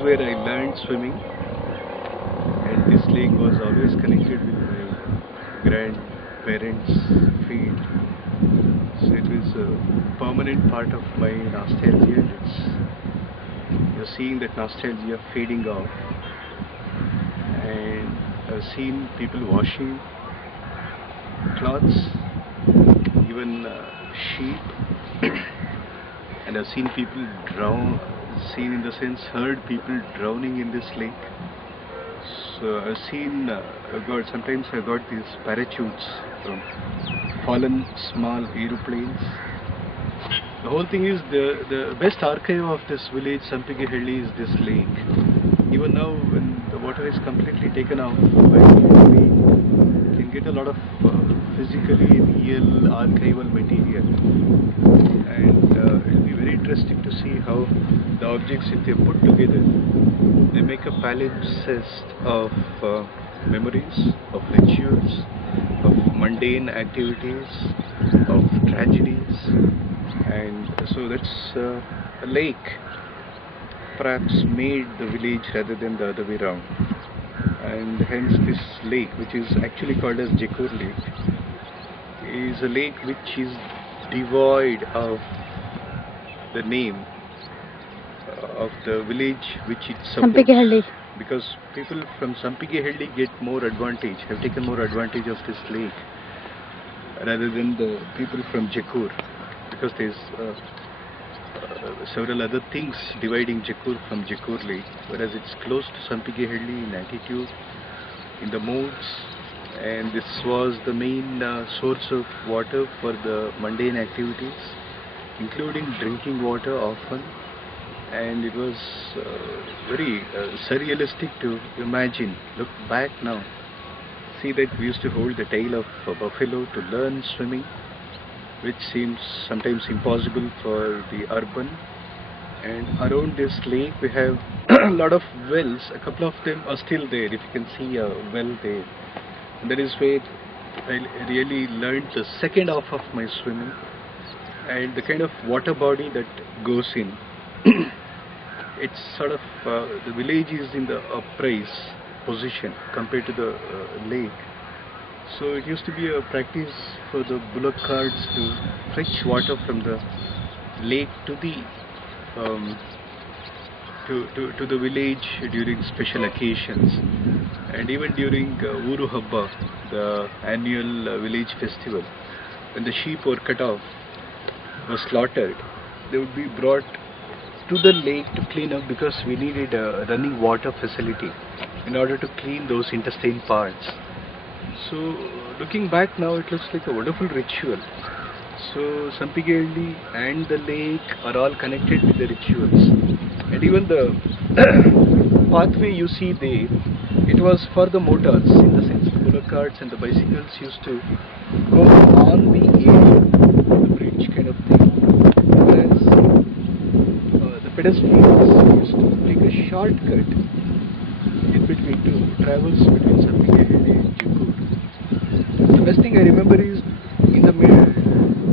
is where I learned swimming, and this lake was always connected with my grandparents' field. So it was a permanent part of my nostalgia. You're seeing that nostalgia fading off, and I've seen people washing clothes, even sheep, and I've seen people heard people drowning in this lake. So I've seen, sometimes I got these parachutes from fallen small aeroplanes. The whole thing is the best archive of this village, Sampigihilli, is this lake. Even now, when the water is completely taken out, we can get a lot of physically real archival material, and it will be very interesting to see how the objects, if they put together, they make a palimpsest of memories, of rituals, of mundane activities, of tragedies. And so that's a lake perhaps made the village rather than the other way around. And hence this lake, which is actually called as Jekur Lake, is a lake which is devoid of the name of the village which it supports, because people from Sampigihilli get more advantage, have taken more advantage of this lake rather than the people from Jekur, because there's several other things dividing Jekur from Jekur Lake, whereas it's close to Sampigihilli in altitude, in the modes, and this was the main source of water for the mundane activities, including drinking water often. And it was very surrealistic to imagine. Look back now, see that we used to hold the tail of a buffalo to learn swimming, which seems sometimes impossible for the urban. And around this lake we have a lot of wells. A couple of them are still there. If you can see a well there, and that is where I really learned the second half of my swimming, and the kind of water body that goes in. It's sort of the village is in the upraise position compared to the lake. So it used to be a practice for the bullock carts to fetch water from the lake to the to the village during special occasions, and even during Uru Habba, the annual village festival, when the sheep were cut off, were slaughtered, they would be brought to the lake to clean up, because we needed a running water facility in order to clean those intestine parts. So looking back now, it looks like a wonderful ritual. So Sampigihilli and the lake are all connected with the rituals, and even the pathway you see there, it was for the motors, in the sense the bullock carts and the bicycles used to go on the area, the bridge kind of thing, whereas the pedestrians used to take a shortcut in between to travels between Sampigihilli and Jekur. The best thing I remember is in the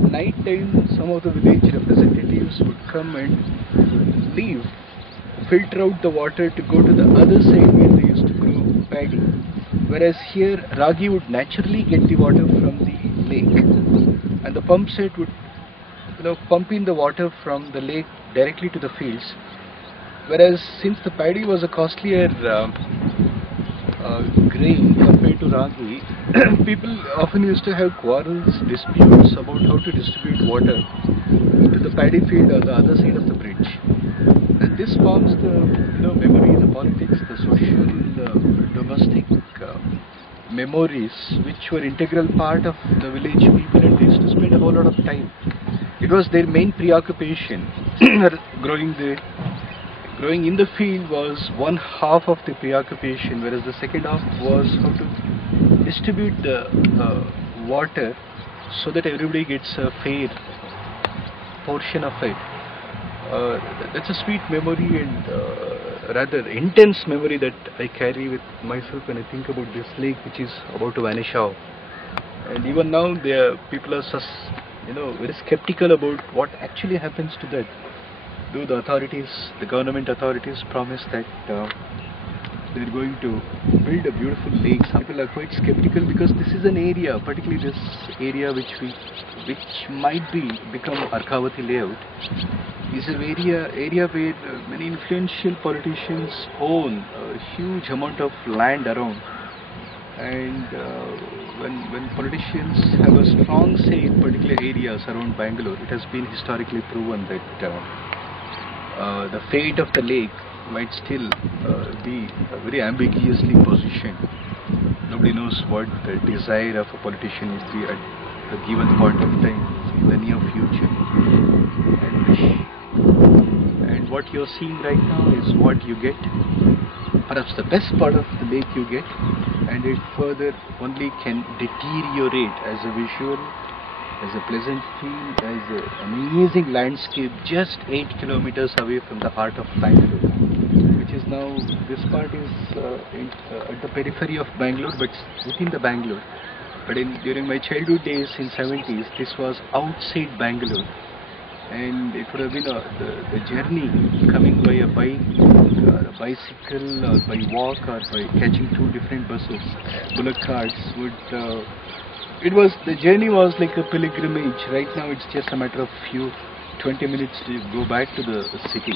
night time, some of the village representatives would come and leave, filter out the water to go to the other side where they used to grow paddy. Whereas here, Ragi would naturally get the water from the lake, and the pump set would pump in the water from the lake directly to the fields. Whereas since the paddy was a costlier grain compared to Ragi, people often used to have quarrels, disputes about how to distribute water to the paddy field on the other side of the bridge. And this forms the memory, the politics, the social, domestic memories, which were integral part of the village people, and they used to spend a whole lot of time. It was their main preoccupation. Growing in the field was one half of the preoccupation, whereas the second half was how to distribute the water so that everybody gets a fair portion of it. That's a sweet memory, and rather intense memory that I carry with myself when I think about this lake, which is about to vanish out. And even now, people are very skeptical about what actually happens to that. Though the government authorities promise that they're going to build a beautiful lake, some people are quite skeptical because this is an area, particularly this area which might become Arkhavati layout, is an area where many influential politicians own a huge amount of land around, and when politicians have a strong say in particular areas around Bangalore, it has been historically proven that the fate of the lake might still be very ambiguously positioned. Nobody knows what the desire of a politician would be at a given point of time in the near future. And what you're seeing right now is what you get. Perhaps the best part of the lake you get, and it further only can deteriorate as a visual, as a pleasant feel, as an amazing landscape just 8 kilometers away from the heart of Bangalore, which is now, this part is at the periphery of Bangalore, but within the Bangalore. But during my childhood days in 70s, this was outside Bangalore, and it would have been the journey coming by a bike, a bicycle, or by walk, or by catching two different buses, bullock carts the journey was like a pilgrimage. Right now it's just a matter of 20 minutes to go back to the city.